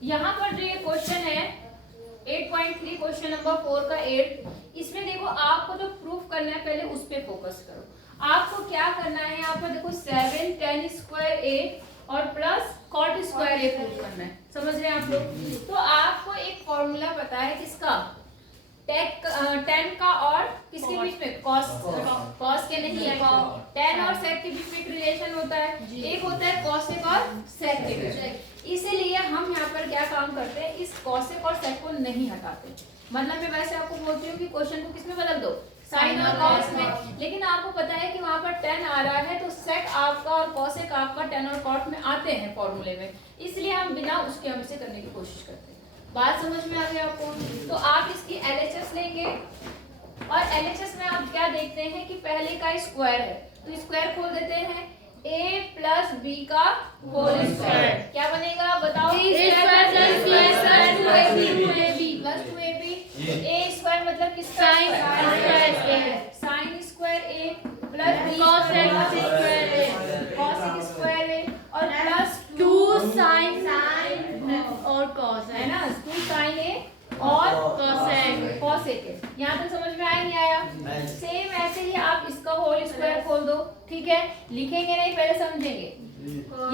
यहाँ पर जो ये क्वेश्चन है 8.3 क्वेश्चन नंबर 4 का 8, इसमें देखो आपको जो प्रूफ करना है पहले उस पे फोकस करो। आपको क्या करना है, यहाँ पर देखो 7 tan स्क्वायर a और plus cot square a proof करना है। समझ रहे हैं आप लोग? तो आपको एक फॉर्मूला पता है किसका, tan का और किसके बीच में, cos के नहीं है, tan और sec के बीच में एक रिलेशन होता है, एक होता है cosec और sec के बीच में। इसीलिए हम यहाँ पर क्या काम करते हैं, इस cosec और sec को नहीं हटाते। मतलब मैं वैसे आपको बोलती हूँ कि क्वेश्चन को किसमें बदल दो, साइन और cos में, लेकिन आपको पता है कि वहाँ पर tan आ रहा है तो sec आपका और cosec आपका tan और cot में आते हैं फॉर्मूले में, इसलिए हम बिना उसके हमसे करने की कोशिश करते हैं। बात समझ में आ गई आपको? तो आप इसकी LHS लेंगे और LHS में आप क्या देखते हैं कि पहले का स्क्वायर है तो स्क्वायर खोल देते हैं, a प्लस b का होल स्क्वायर क्या बनेगा बताओ, प्लस 2ab, a स्क्वायर मतलब किसका, sine square a plus cosec square a और प्लस 2 sin और cos है ना, 2 sin a और cosec है। यहाँ तक समझ में आया नहीं आया? सेम ऐसे ही आप इसका होल स्क्वायर खोल दो, ठीक है, लिखेंगे नहीं पहले समझेंगे।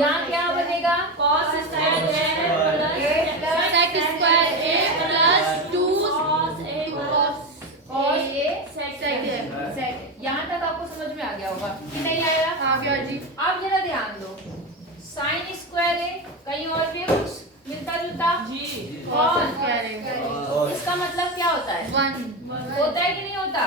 यहाँ क्या बनेगा, cos square a plus 2 cos a sec। यहाँ तक आपको समझ में आ गया होगा कि नहीं आया? आ गया जी। अब जरा ध्यान दो, साइन स्क्वायर है कहीं और भी कुछ मिलता जुलता जी, और इसका मतलब क्या होता है, 1 होता है कि नहीं होता?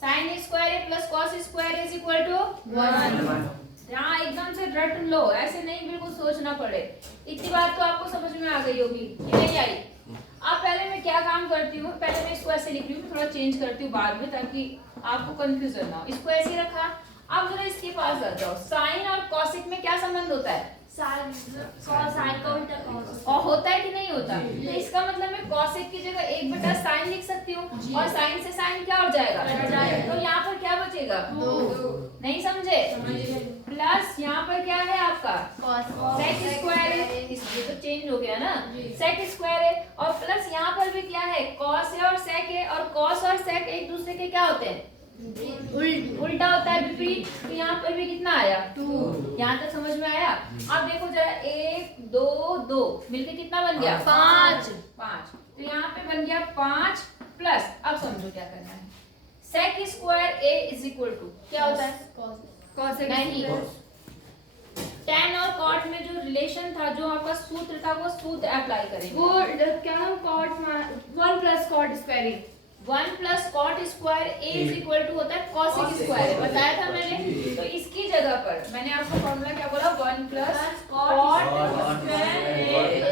साइन स्क्वायर है plus cos square is equal to 1। यहाँ एकदम से रट लो, ऐसे नहीं बिल्कुल सोचना पड़े। इतनी बात तो आपको समझ में आ गई होगी कि नहीं आई? अब पहले मैं क्या काम करती हूँ, पहले मैं इसको ऐसे लिख रही हूँ, थोड़ा चेंज करती हूँ बाद में ताकि आपको कंफ्यूजन ना हो। इसको ऐसे ही रखा। अब जरा इसके पास आ जाओ, साइन और कॉसिक में क्या संबंध होता है, साइन का उल्टा cos और होता है कि नहीं होता? तो इसका मतलब मैं cosec की जगह 1/sin लिख सकती हूँ और sin से sin क्या हो जाएगा, तो यहाँ पर क्या बचेगा, 2। नहीं समझे? प्लस यहाँ पर क्या है आपका sec स्क्वायर है, इसलिए तो चेंज हो गया ना, sec स्क्वायर है, और प्लस यहाँ पर भी क्या है, cos है और sec है, और cos और sec एक दूसरे के क्या होते हैं, उल्टा होता है, विपरीत। तो यहाँ पर भी कितना आया, 2। यहाँ तक समझ में आया? अब देखो जरा 1 2 2 मिलके कितना बन गया, 5। तो यहाँ पे बन गया 5 प्लस, अब समझो क्या करना है, sec square a is equal to क्या होता है, cosec नहीं, tan और cot में जो रिलेशन था, जो आपका सूत्र था, वो सूत्र अप्लाई करेंगे। वो क्या cot 1 plus cot square 1 plus cot square A is equal to होता है cosec स्क्वायर, बताया था मैंने। तो इसकी जगह पर मैंने आपको फॉर्मूला क्या बोला, 1 plus cot square A is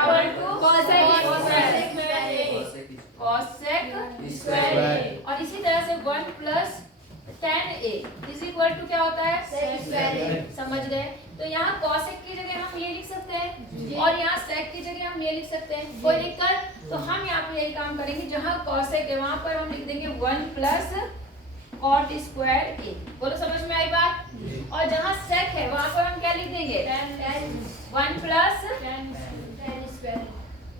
equal to cosec square A, और इसी तरह से 1 plus tan a is equal to क्या होता है, sec स्क्वायर a। समझ गए? तो यहाँ cosec की जगह हम ये लिख सकते हैं और यहाँ sec की जगह हम ये लिख सकते हैं, कोई दिक्कत? तो हम यहाँ पे यही काम करेंगे, जहाँ cosec है वहाँ पर हम लिख देंगे 1 प्लस cot स्क्वायर a। बोलो समझ में आई बात? और जहाँ sec है वहाँ पर हम क्या लिख देंगे, 1 प्लस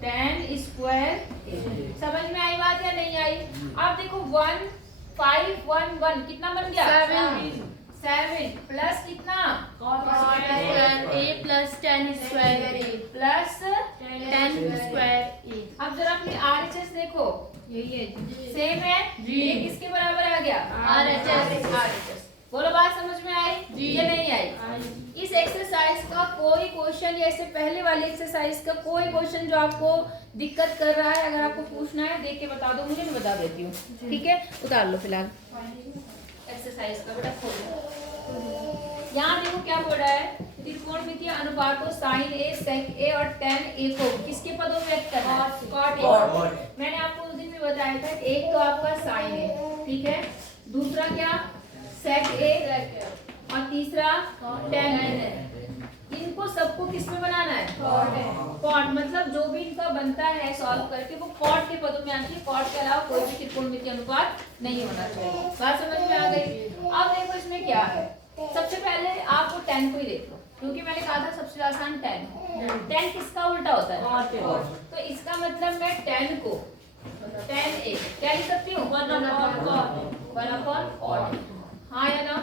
tan स्क्वायर a। समझ में आई बात या नहीं आई? अब देखो 1 5 1 1 कितना बन गया, 7 प्लस कितना, a plus tan square a plus tan square a। अब जरा अपनी RHS देखो, यही है सेम है ये किसके बराबर आ गया, RHS। बोलो बात समझ में आई ये नहीं आई? इस एक्सरसाइज का कोई क्वेश्चन या इससे पहले वाली एक्सरसाइज का कोई क्वेश्चन जो आपको दिक्कत कर रहा है, अगर आपको पूछना है देख के बता दो मुझे, मैं बता देती हूँ, ठीक है? उतार लो फिलहाल एक्सरसाइज का, बेटा खोलो। यहाँ देखो क्या बोल रहा है, त्रिकोणमितीय अनुपातों sin a sec a और tan a को किसके पदों में व्यक्त करना है, cot a। मैंने आपको उस दिन भी बताया था, एक तो आपका sin a, ठीक है, दूसरा क्या sec a और तीसरा tan a। इनको सबको किस में बनाना है, cot, मतलब जो भी इनका बनता है सॉल्व करके वो cot के पदों में आती है, cot के अलावा कोई भी त्रिकोणमितीय अनुपात नहीं होना चाहिए। बात समझ में आ गई? अब देखो इसमें क्या है, सबसे पहले आप वो tan को ही देख लो, क्योंकि मैंने कहा था सबसे आसान 10 है। 10 किसका उल्टा होता है? तो इसका मतलब मैं 10 को 10a क्या लिख सकती हूँ? 1/cot। हाँ या ना?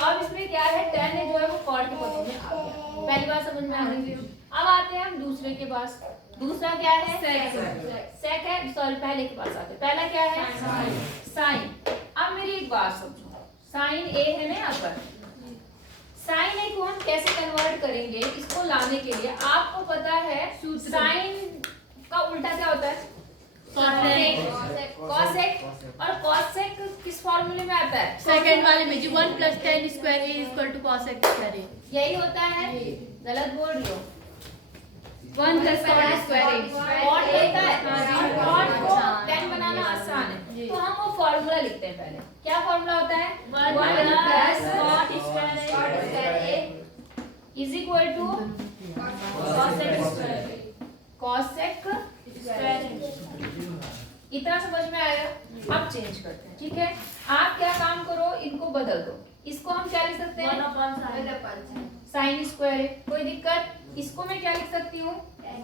अब इसमें क्या है, 10 है जो है वो कॉट के पदों में आ गया। पहली बात समझ में आ गई। अब आते हैं हम दूसरे के पास। दूसरा क्या है? सेक है, सॉरी पहले के पास आते हैं। पहला क्या है? साइन। अब मेरी एक बात समझो, साइन ए है ना यहाँ पर, साइन ए को हम कैसे कन्वर्ट करेंगे इसको लाने के लिए? आपको पता है साइन का उल्टा क्या होता है? कॉसेक। और कॉसेक किस फॉर्मूले में आता है? सेकंड वाले में जी 1 + tan square a = cosec square a। यही होता है, गलत बोल रही हो। 1 + cot स्क्वायर a। कॉट होता है और कॉट को tan बनाना आसान है, तो हम वो फॉर्मूला लिखते हैं पहले। क्या फॉर्मूला होता है? 1 + cot square a = cosec square. इतना समझ में आया? अब चेंज करते हैं, ठीक है? आप क्या काम करो, इनको बदल दो। इसको हम क्या लिख सकते हैं? साइन स्क्वायर है, कोई दिक्कत? इसको मैं क्या लिख सकती हूँ?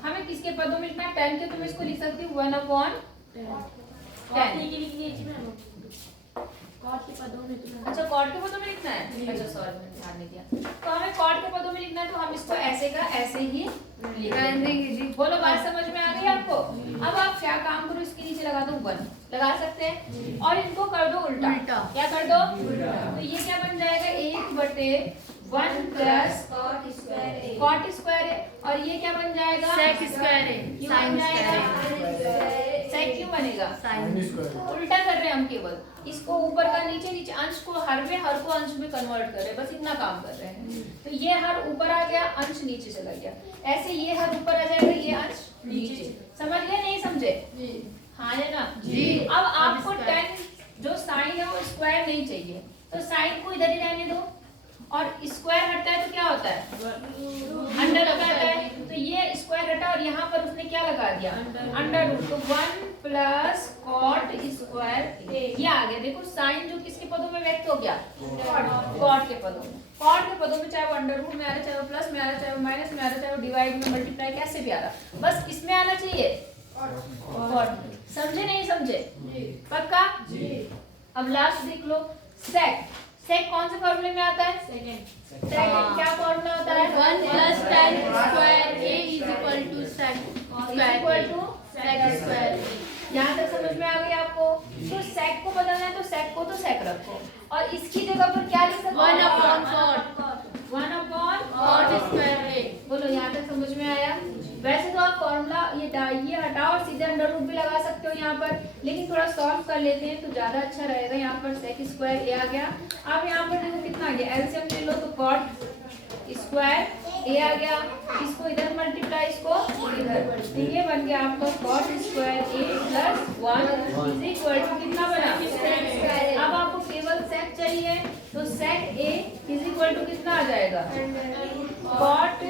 हमें किसके पदों में लिखना है? 10 के, तो मैं इसको लिख सकती हूँ 1/10। अच्छा, कॉट के पदों में लिखना है? अच्छा सॉरी, मैंने ध्यान नहीं दिया। तो हमें कॉट के पदों में लिखना है, तो हम इसको ऐसे का ऐसे ही लिख देंगे। बोलो, बात समझ में आ गई आपको? अब आप क्या काम करो, इसके नीचे लगा दो 1, लगा सकते हैं, और इनको कर दो उल्टा। क्या कर दो? तो ये क्या बन जाएगा? 1/1 + cot स्क्वायर है, और ये क्या बन जाएगा? sec square a। sin square. Sec क्यों बनेगा? उल्टा कर रहे हैं हम, केवल इसको ऊपर का नीचे, नीचे अंश को हर में, हर को अंश में कन्वर्ट कर रहे हैं, बस इतना काम कर रहे हैं। तो ये हर ऊपर आ गया, अंश नीचे चला गया। ऐसे ये हर ऊपर आ जाएगा, ये अंश नीचे। समझ गए? नहीं समझे? हाँ या ना? अब आपको 10 जो साइन है वो स्क्वायर नहीं चाहिए, तो साइन को इधर ही रहने दो, और स्क्वायर हटता है तो क्या होता है? अंडर रूट आता है। तो ये स्क्वायर हटा और यहाँ पर उसने क्या लगा दिया? Under root. तो 1 + cot स्क्वायर ये आ गया। देखो साइन जो किसके पदों में व्यक्त हो गया? कॉट के पदों में। कॉट के पदों में चाहे वो अंडर रूट में आ रहा, चाहे वो प्लस में आ रहा, चाहे वो माइनस में आ रहा, चाहे वो डिवाइड में, मल्टीप्लाई, कैसे भी आ रहा, बस किसमें आना चाहिए? कॉट। समझे नहीं समझे? पक्का? अब लास्ट देख लो, सेक। सेक कौन से फॉर्मूले में आता है? सेकंड। क्या फॉर्मूला होता है? 1 + tan square a = sec square a। यहाँ तक समझ में आ गई आपको? तो सेक को बदलना है तो सेक को तो सेक रखो, और इसकी जगह पर क्या लिख सकते हो? 1/cot square a। बोलो, यहाँ तक समझ में आया? वैसे तो आप फॉर्मूला ये हटाओ और सीधे अंडर रूट भी लगा सकते हो यहाँ पर, लेकिन थोड़ा सॉल्व कर लेते हैं तो ज्यादा अच्छा रहेगा। यहाँ पर सेक स्क्वायर a आ गया। अब यहाँ पर देखो कितना आ गया, एलसीएम ले लो तो cot स्क्वायर a आ गया, इसको इधर मल्टीप्लाई, इसको इधर, तो ये बन गया आपका cot स्क्वायर a + 1 = कितना बना? अब आपको केवल सेक चाहिए, तो सेक a = कितना आ जाएगा? cot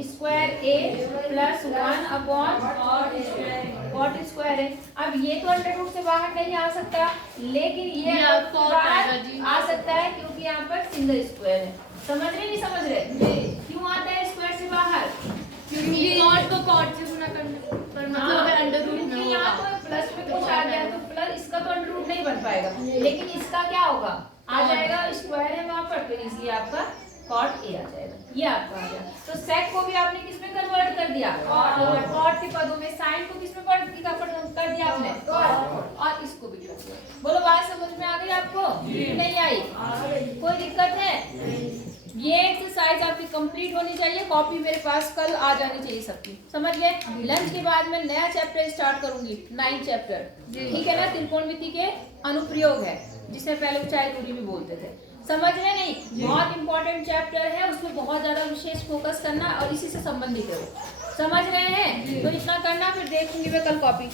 square a + 1/cot square है। अब ये तो अंडर रूट से बाहर नहीं आ सकता, लेकिन ये आ सकता है क्योंकि यहाँ पर सिंगल स्क्वायर है। समझ रहे नहीं समझ रहे? क्यों आता है स्क्वायर से बाहर? क्योंकि cot को cot से गुना करना, पर मतलब अगर अंडर रूट में होगा, यहाँ तो प्लस में कुछ आ गया तो प्लस, इसका तो अंडर रूट नहीं बन पाएगा, लेकिन इसका क्या होगा? आ जाएगा, स्क्वायर है वहां पर, तो इसलिए आपका cot a आ जाएगा। ये आपका आ गया। तो सेक को भी आपने किसमें कन्वर्ट कर दिया? cot के पदों में। साइन को किसमें कन्वर्ट कर दिया आपने? और इसको भी कर दिया। बोलो, बात समझ में आ गई आपको? नहीं आई? कोई दिक्कत है? ये एक्सरसाइज आपकी कंप्लीट होनी चाहिए। कॉपी मेरे पास कल आ जानी चाहिए सबकी। समझ गए? लंच के बाद मैं नया चैप्टर स्टार्ट करूंगी, 9th चैप्टर, ठीक है ना? त्रिकोणमिति के अनुप्रयोग है, जिसे पहले ऊंचाई दूरी भी बोलते थे। समझ रहे नहीं? बहुत इंपॉर्टेंट चैप्टर है, उसमें बहुत ज्यादा विशेष फोकस करना और इसी से संबंधित है वो। समझ रहे हैं? तो इतना करना, फिर देखूंगी मैं कल कॉपी।